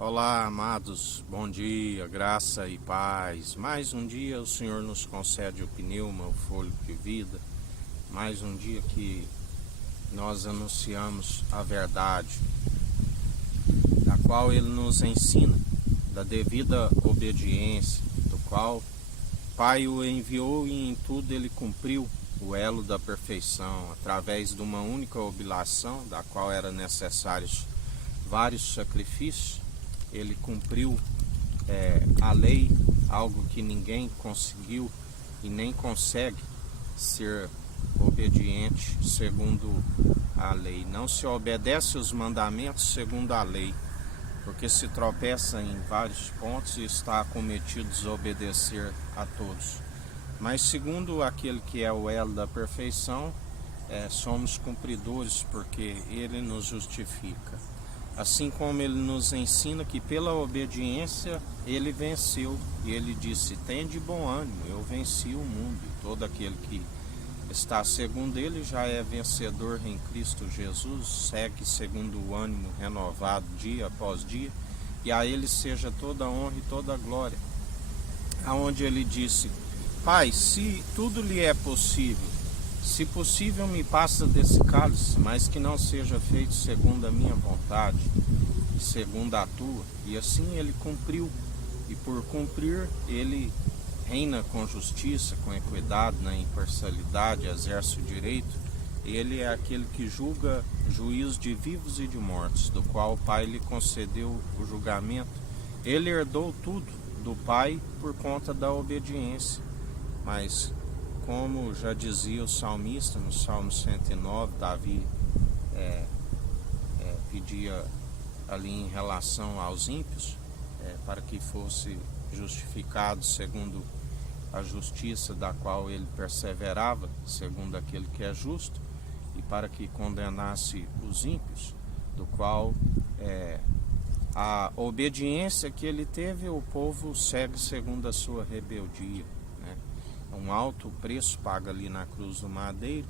Olá, amados, bom dia, graça e paz. Mais um dia o Senhor nos concede o pneuma, o fôlego de vida. Mais um dia que nós anunciamos a verdade, da qual Ele nos ensina, da devida obediência, do qual o Pai o enviou e em tudo Ele cumpriu o elo da perfeição, através de uma única oblação, da qual era necessários vários sacrifícios. Ele cumpriu a lei, algo que ninguém conseguiu e nem consegue ser obediente segundo a lei. Não se obedece os mandamentos segundo a lei, porque se tropeça em vários pontos e está cometido desobedecer a todos. Mas segundo aquele que é o elo da perfeição, somos cumpridores, porque Ele nos justifica. Assim como Ele nos ensina que pela obediência Ele venceu, e Ele disse: "Tende bom ânimo, eu venci o mundo", e todo aquele que está segundo Ele já é vencedor em Cristo Jesus, segue segundo o ânimo renovado dia após dia, e a Ele seja toda a honra e toda a glória. Aonde Ele disse: "Pai, se tudo lhe é possível, se possível me passa desse cálice, mas que não seja feito segundo a minha vontade, segundo a tua". E assim Ele cumpriu, e por cumprir Ele reina com justiça, com equidade, na imparcialidade, exerce o direito. Ele é aquele que julga juízo de vivos e de mortos, do qual o Pai lhe concedeu o julgamento. Ele herdou tudo do Pai por conta da obediência, mas como já dizia o salmista no Salmo 109, Davi pedia ali em relação aos ímpios, para que fosse justificado segundo a justiça da qual ele perseverava, segundo aquele que é justo, e para que condenasse os ímpios, do qual a obediência que ele teve, o povo segue segundo a sua rebeldia, né? Um alto preço pago ali na cruz do madeiro,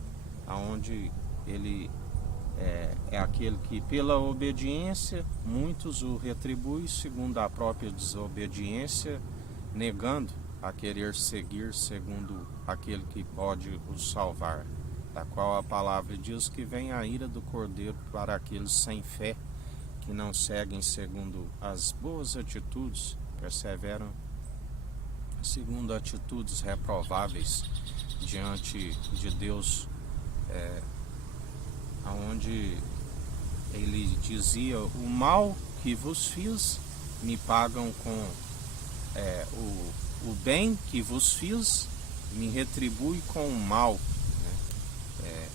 aonde ele é aquele que pela obediência muitos o retribuem segundo a própria desobediência, negando a querer seguir segundo aquele que pode os salvar, da qual a palavra diz que vem a ira do Cordeiro para aqueles sem fé, que não seguem segundo as boas atitudes, perseveram segundo atitudes reprováveis diante de Deus, aonde ele dizia: "O mal que vos fiz me pagam com o bem que vos fiz me retribui com o mal", né?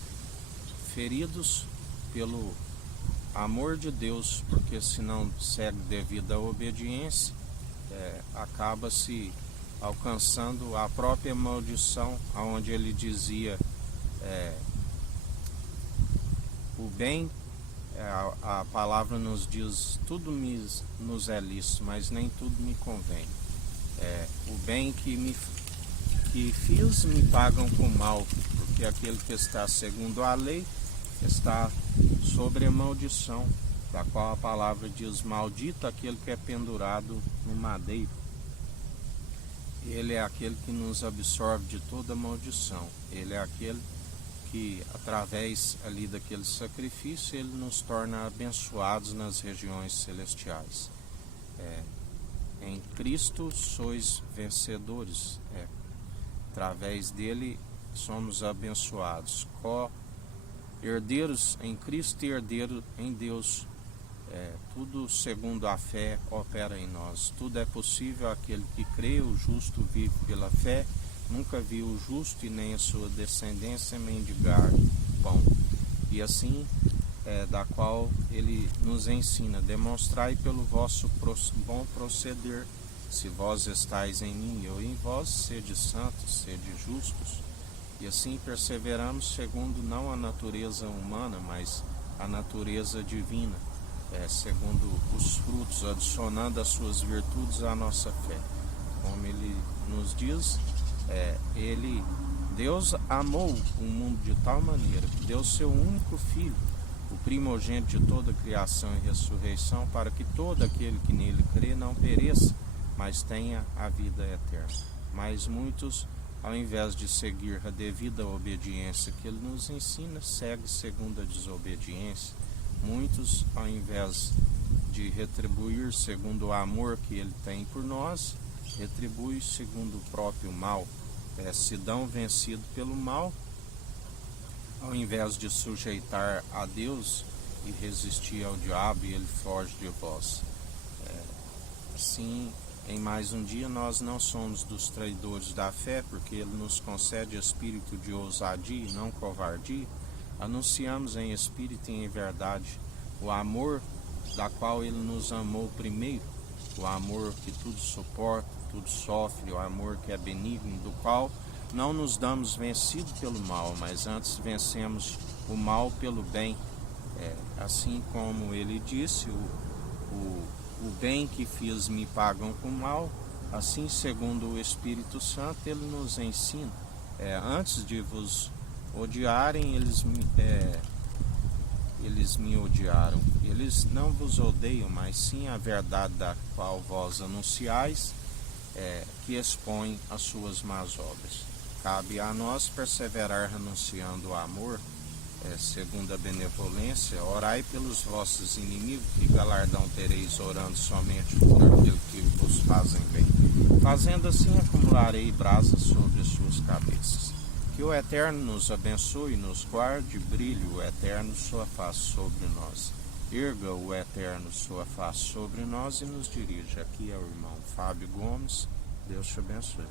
Feridos pelo amor de Deus, porque se não segue devido à obediência, acaba-se alcançando a própria maldição, aonde ele dizia: o bem, a palavra nos diz, tudo nos é lícito, mas nem tudo me convém. O bem que fiz me pagam com mal, porque aquele que está segundo a lei está sobre a maldição, da qual a palavra diz: "Maldito aquele que é pendurado no madeiro". Ele é aquele que nos absorve de toda maldição. Ele é aquele que, através ali daquele sacrifício, ele nos torna abençoados nas regiões celestiais. Em Cristo sois vencedores. Através dele somos abençoados. Herdeiros em Cristo e herdeiro em Deus. Tudo segundo a fé opera em nós. Tudo é possível àquele que crê. O justo vive pela fé. Nunca viu o justo e nem a sua descendência mendigar pão. E assim, da qual ele nos ensina: "Demonstrai pelo vosso bom proceder, se vós estáis em mim e eu em vós, sede santos, sede justos". E assim perseveramos segundo não a natureza humana, mas a natureza divina, segundo os frutos, adicionando as suas virtudes à nossa fé. Como ele nos diz, Deus amou o mundo de tal maneira que deu seu único filho, o primogênito de toda a criação e ressurreição, para que todo aquele que nele crê não pereça, mas tenha a vida eterna. Mas muitos, ao invés de seguir a devida obediência que ele nos ensina, seguem segundo a desobediência. Muitos, ao invés de retribuir segundo o amor que ele tem por nós, retribui segundo o próprio mal. Se dão vencido pelo mal, ao invés de sujeitar a Deus e resistir ao diabo, e ele foge de vós. Assim, em mais um dia, nós não somos dos traidores da fé, porque ele nos concede espírito de ousadia e não covardia. Anunciamos em espírito e em verdade o amor da qual ele nos amou primeiro, o amor que tudo suporta, tudo sofre, o amor que é benigno, do qual não nos damos vencido pelo mal, mas antes vencemos o mal pelo bem. Assim como ele disse, o bem que fiz me pagam com mal, assim segundo o Espírito Santo ele nos ensina. Antes de vos odiarem, eles me odiaram. Eles não vos odeiam, mas sim a verdade da qual vós anunciais, que expõe as suas más obras. Cabe a nós perseverar anunciando o amor, segundo a benevolência. Orai pelos vossos inimigos, que galardão tereis orando somente por aquilo que vos fazem bem. Fazendo assim, acumularei brasas sobre as suas cabeças. Que o Eterno nos abençoe, nos guarde, brilhe o Eterno sua face sobre nós. Erga o Eterno sua face sobre nós e nos dirija. Aqui é o irmão Fábio Gomes. Deus te abençoe.